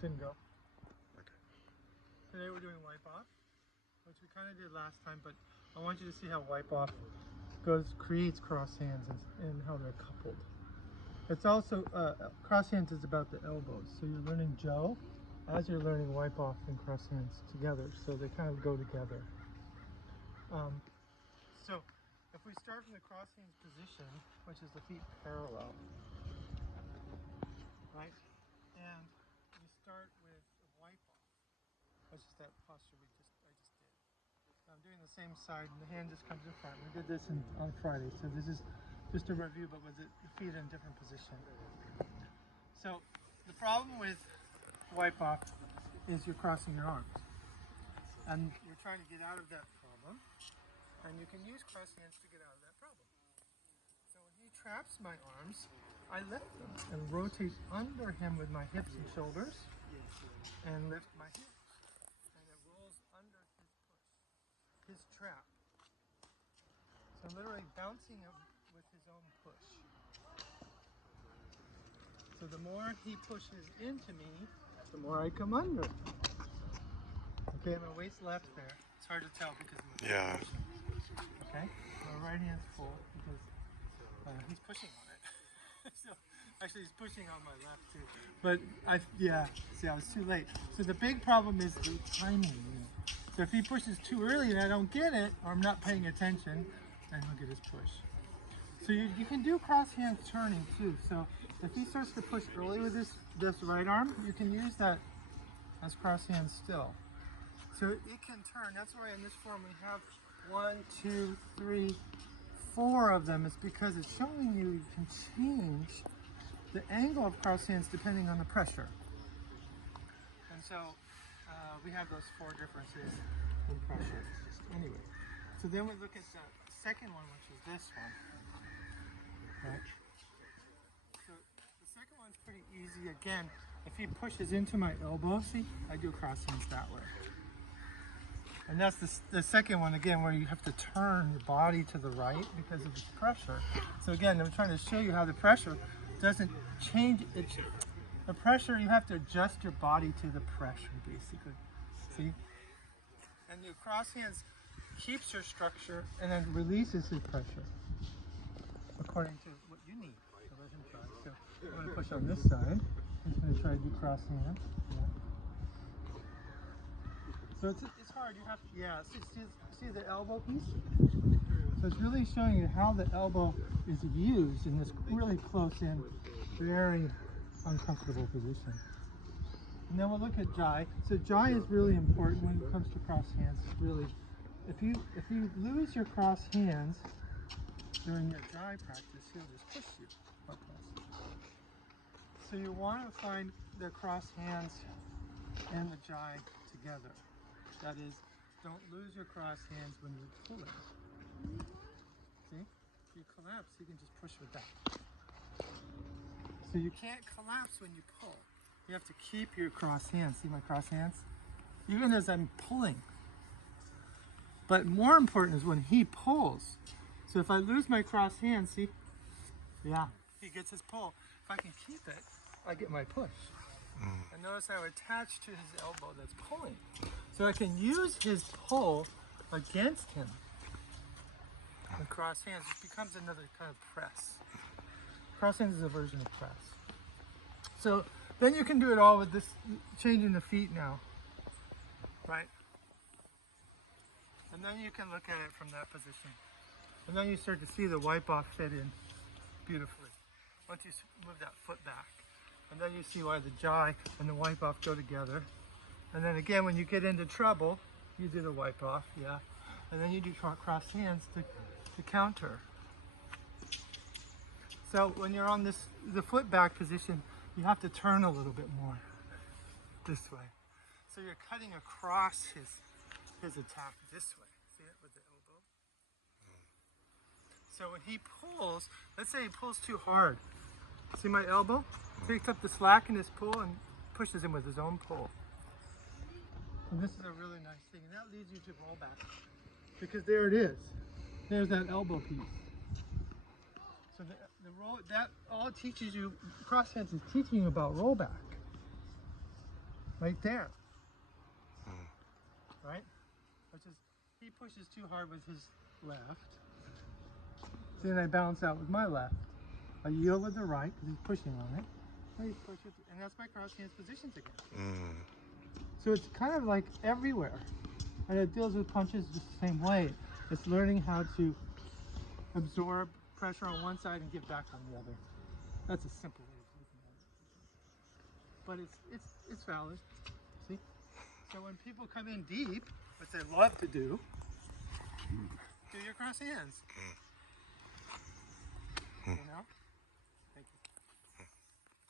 Didn't go. Okay. Today we're doing wipe off, which we kind of did last time, but I want you to see how wipe off creates cross hands and how they're coupled. It's also, cross hands is about the elbows. So you're learning Joe as you're learning wipe off and cross hands together. So they kind of go together. So if we start from the cross hands position, which is the feet parallel, right? And we start with a wipe off, which is that posture I just did. I'm doing the same side, and the hand just comes in front. We did this on Friday, so this is just a review, but with the feet in a different position. So the problem with wipe off is you're crossing your arms, and you're trying to get out of that problem, and you can use cross hands to get out of that problem. So when he traps my arms, I lift them and rotate under him with my hips and shoulders, and lift my hips, and it rolls under his trap. So I'm literally bouncing him with his own push. So the more he pushes into me, the more I come under. Okay, my weight's left there. It's hard to tell because of the pushing. Okay, my right hand's full because he's pushing on it. So actually he's pushing on my left too. But see, I was too late. So the big problem is the timing. So if he pushes too early and I don't get it, or I'm not paying attention, then he'll get his push. So you can do cross hands turning too. So if he starts to push early with this right arm, you can use that as cross hands still. So it can turn. That's why in this form we have 1, 2, 3, 4 of them. It's because it's showing you can change the angle of cross hands depending on the pressure. And so we have those 4 differences in pressure. Anyway, so then we look at the second one, which is this one. Right? So the second one's pretty easy. Again, if he pushes into my elbow, see, I do cross hands that way. And that's the second one, again, where you have to turn your body to the right because of the pressure. So again, I'm trying to show you how the pressure doesn't change. The pressure, you have to adjust your body to the pressure, basically. See? And your cross hands keeps your structure and then releases his pressure according to what you need. So let him try. So I'm going to push on this side. He's going to try to do cross hands. Yeah. So it's hard. You have to, see the elbow piece? So it's really showing you how the elbow is used in this really close in, very uncomfortable position. And then we'll look at jai. So jai is really important when it comes to cross hands. Really, if you lose your cross hands during your jai practice, he'll just push you across. So you want to find the cross hands and the jai together. That is, don't lose your cross hands when you're pulling. See? If you collapse, you can just push with that. So you can't collapse when you pull. You have to keep your cross hands. See my cross hands? Even as I'm pulling. But more important is when he pulls. So if I lose my cross hands, see? Yeah, he gets his pull. If I can keep it, I get my push. And notice how attached to his elbow that's pulling. So I can use his pull against him. And cross hands, it becomes another kind of press. Cross hands is a version of press. So then you can do it all with this, changing the feet now, right? And then you can look at it from that position. And then you start to see the wipe off fit in beautifully. Once you move that foot back. And then you see why the jai and the wipe off go together. And then again, when you get into trouble, you do the wipe off, yeah. And then you do cross hands to counter. So when you're on the foot back position, you have to turn a little bit more this way. So you're cutting across his attack this way. See it with the elbow? So when he pulls, let's say he pulls too hard. See my elbow? Takes up the slack in his pull and pushes him with his own pull. And this is a really nice thing. And that leads you to roll back. Because there it is. There's that elbow piece. So the roll, that all teaches you, cross hands is teaching you about rollback. right there. Right? Which is, he pushes too hard with his left. So then I balance out with my left. I yield with the right because he's pushing on it. And, and that's my cross hands positions again. So it's kind of like everywhere. And it deals with punches just the same way. It's learning how to absorb pressure on one side and give back on the other. That's a simple way of looking at it. But it's valid. See? So when people come in deep, which they love to do your cross hands. You know?